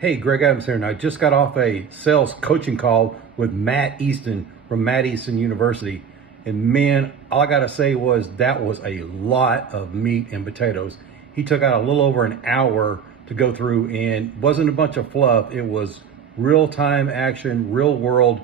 Hey, Greg Adams here, and I just got off a sales coaching call with Matt Easton from Matt Easton University. And man, all I gotta say was that was a lot of meat and potatoes. He took out a little over an hour to go through, and wasn't a bunch of fluff. It was real-time action, real-world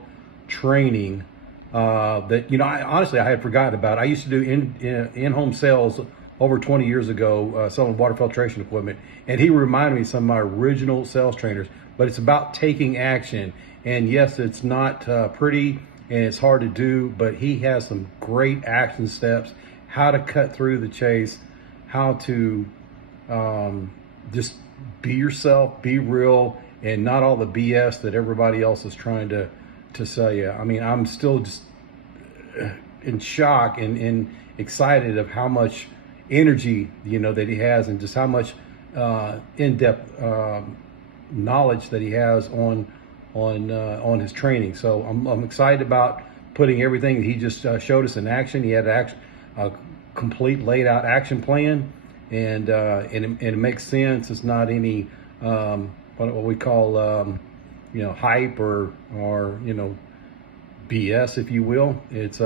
training that, I had forgotten about. I used to do in-home sales over 20 years ago, selling water filtration equipment, and he reminded me of some of my original sales trainers. But it's about taking action, and yes, it's not pretty and it's hard to do, but he has some great action steps: how to cut through the chase, how to just be yourself, be real, and not all the BS that everybody else is trying to sell you. I mean, I'm still just in shock and excited of how much energy that he has, and just how much in-depth knowledge that he has on his training. So I'm excited about putting everything that he just showed us in action. He had a complete laid out action plan, and it makes sense. It's not any what we call hype or BS, if you will. It's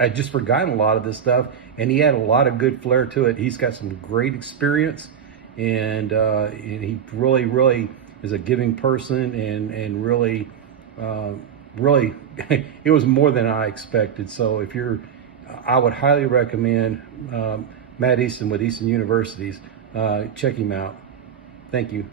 I just forgotten a lot of this stuff, and he had a lot of good flair to it. He's got some great experience, and he really is a giving person, and really it was more than I expected. So I would highly recommend Matt Easton with Easton Universities. Check him out. Thank you.